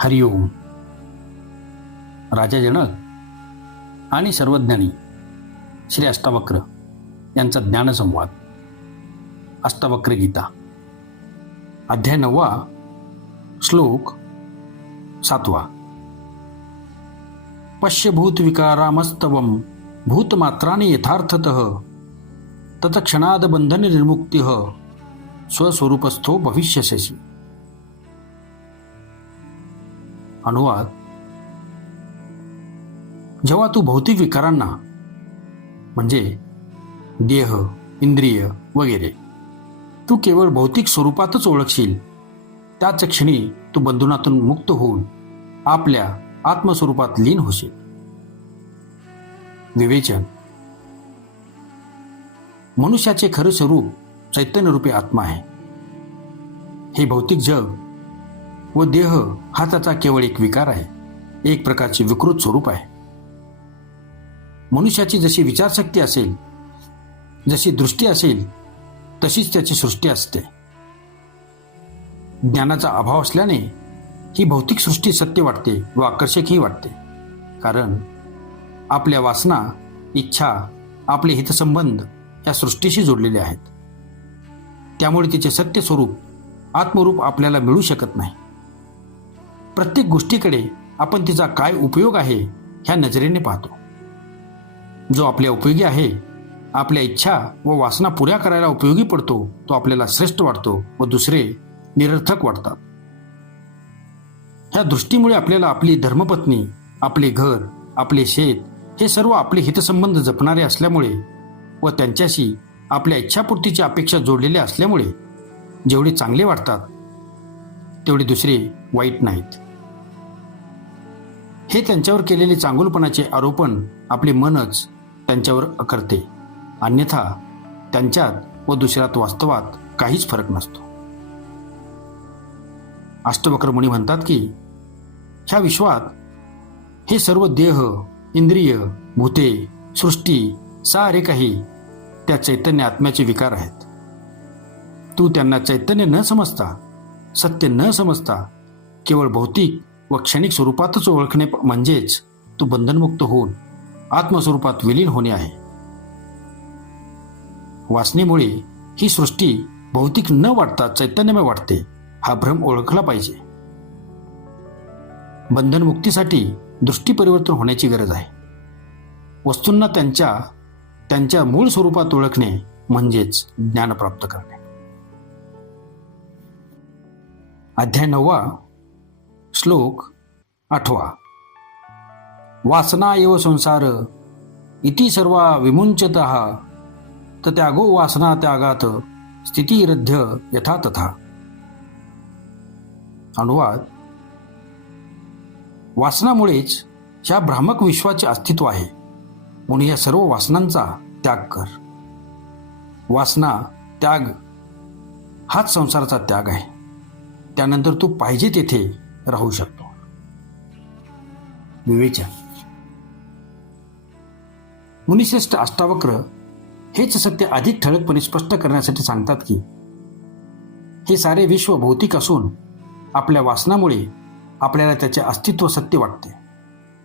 हरिओम. राजा जनक आणि सर्वज्ञानी श्री अष्टावक्र यांचा ज्ञानसंवाद. अष्टावक्र गीता अध्याय 9, श्लोक 7. पश्यभूत विकारामस्तवम भूतमात्राने यथार्थतः तत्क्षणाद बंधन निर्मुक्ति स्वस्वरूपस्थो भविष्यसि. अनुवाद. जेव्हा तू भौतिक विकारांना म्हणजे देह, इंद्रिय वगैरे तू केवळ भौतिक स्वरूपातच ओळखशील, त्याच क्षणी तू बंधनातून मुक्त होऊन आपल्या आत्मस्वरूपात लीन होशील. विवेचन. मनुष्याचे खरे स्वरूप चैतन्यरूपी आत्मा आहे. हे भौतिक जग व देह हा त्याचा केवळ एक विकार आहे, एक प्रकारचे विकृत स्वरूप आहे. मनुष्याची जशी विचारशक्ती असेल, जशी दृष्टी असेल, तशीच त्याची सृष्टी असते. ज्ञानाचा अभाव असल्याने ही भौतिक सृष्टी सत्य वाटते व आकर्षकही वाटते, कारण आपल्या वासना, इच्छा, आपले हितसंबंध या सृष्टीशी जोडलेले आहेत. त्यामुळे तिचे सत्य स्वरूप, आत्मरूप आपल्याला मिळू शकत नाही. प्रत्येक गोष्टीकडे आपण तिचा काय उपयोग आहे ह्या नजरेने पाहतो. जो आपल्या उपयोगी आहे, आपल्या इच्छा व वासना पुऱ्या करायला उपयोगी पडतो, तो आपल्याला श्रेष्ठ वाटतो व दुसरे निरर्थक वाटतात. ह्या दृष्टीमुळे आपल्याला आपली धर्मपत्नी, आपले घर, आपले शेत हे सर्व आपले हितसंबंध जपणारे असल्यामुळे व त्यांच्याशी आपल्या इच्छापूर्तीची अपेक्षा जोडलेल्या असल्यामुळे जेवढे चांगले वाटतात तेवढे दुसरे वाईट नाहीत. हे त्यांच्यावर केलेले चांगुलपणाचे आरोपण आपले मनच त्यांच्यावर करते, अन्यथा त्यांच्यात व दुसऱ्यात वास्तवात काहीच फरक नसतो. अष्टवक्र मुनी म्हणतात की ह्या विश्वात हे सर्व देह, इंद्रिय, भूते, सृष्टी सारे काही त्या चैतन्य आत्म्याचे विकार आहेत. तू त्यांना चैतन्य न समजता, सत्य न समजता केवळ भौतिक व क्षणिक स्वरूपातच ओळखणे म्हणजेच तू बंधनमुक्त होऊन आत्मस्वरूपात विलीन होणे आहे. वासनेमुळे ही सृष्टी भौतिक न वाटता चैतन्यमय वाटते, हा भ्रम ओळखला पाहिजे. बंधनमुक्तीसाठी दृष्टी परिवर्तन होण्याची गरज आहे. वस्तूंना त्यांच्या मूळ स्वरूपात ओळखणे म्हणजेच ज्ञान प्राप्त करणे. अध्याय 9, श्लोक 8. वासना एव संसार इति सर्वा विमुंचतः तत्यागो वासना त्यागात स्थितिरध्य यथा तथा. अनुवाद. वासनामुळेच ह्या भ्रामक विश्वाचे अस्तित्व आहे, म्हणून या सर्व वासनांचा त्याग कर. वासना त्याग हाच संसाराचा त्याग आहे. त्यानंतर तू पाहिजे तेथे राहू शकतो. विवेचन. मुनिश्रेष्ठ अष्टावक्र हेच सत्य अधिक ठळकपणे स्पष्ट करण्यासाठी सांगतात की हे सारे विश्व भौतिक असून आपल्या वासनामुळे आपल्याला त्याचे अस्तित्व सत्य वाटते,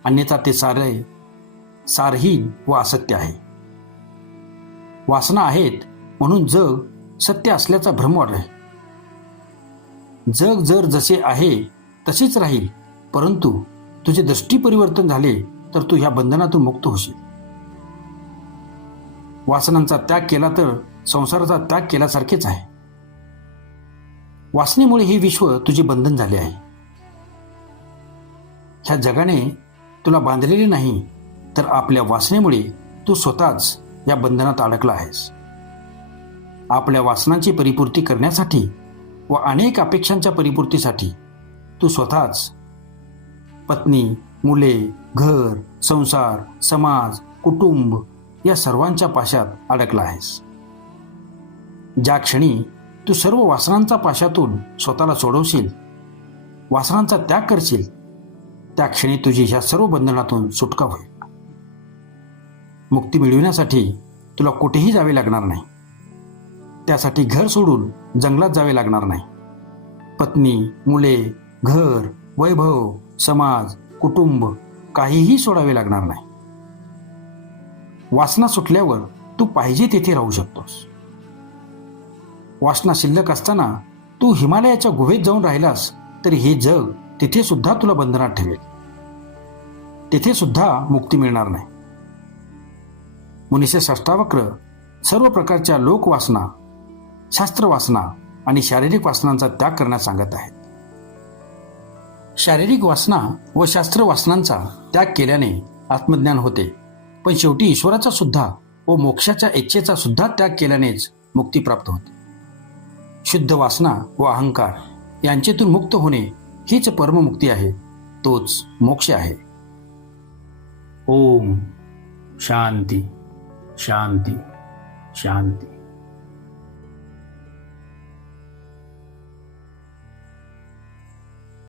अन्यथा ते सारे सारहीन व असत्य आहे. वासना आहेत म्हणून जग सत्य असल्याचा भ्रम आहे. जग जर जसे आहे तसेच राहील, परंतु तुझे दृष्टी परिवर्तन झाले तर तू ह्या बंधनातून मुक्त होशील. वासनांचा त्याग केला तर संसाराचा त्याग केल्यासारखेच आहे. वासनेमुळे हे विश्व तुझे बंधन झाले आहे. ह्या जगाने तुला बांधलेले नाही, तर आपल्या वासनेमुळे तू स्वतःच या बंधनात अडकला आहेस. आपल्या वासनांची परिपूर्ती करण्यासाठी व अनेक अपेक्षांच्या परिपूर्तीसाठी तू स्वतःच पत्नी, मुले, घर, संसार, समाज, कुटुंब या सर्वांच्या पाशात अडकला आहेस. ज्या क्षणी तू सर्व वासनांच्या पाशातून स्वतःला सोडवशील, वासनांचा त्याग करशील, त्या क्षणी तुझी ह्या सर्व बंधनातून सुटका होईल. मुक्ती मिळविण्यासाठी तुला कुठेही जावे लागणार नाही. त्यासाठी घर सोडून जंगलात जावे लागणार नाही. पत्नी, मुले, घर, वैभव, समाज, कुटुंब काहीही सोडावे लागणार नाही. वासना सुटल्यावर तू पाहिजे तेथे राहू शकतोस. वासना शिल्लक असताना तू हिमालयाच्या गुहेत जाऊन राहिलास तरी हे जग तिथे सुद्धा तुला बंधनात ठेवेल. तिथे सुद्धा मुक्ती मिळणार नाही. मुनीचे षष्टावक्र सर्व प्रकारच्या लोकवासना, शास्त्रवासना आणि शारीरिक वासनांचा त्याग करण्यास सांगत आहेत. शारीरिक वासना व शास्त्र वासनांचा त्याग केल्याने आत्मज्ञान होते, पण शेवटी ईश्वराचा सुद्धा व मोक्षाच्या इच्छेचा सुद्धा त्याग केल्यानेच मुक्ती प्राप्त होते. शुद्ध वासना व अहंकार यांचेतून मुक्त होणे हीच परममुक्ती आहे, तोच मोक्ष आहे. ओम शांती शांती शांती.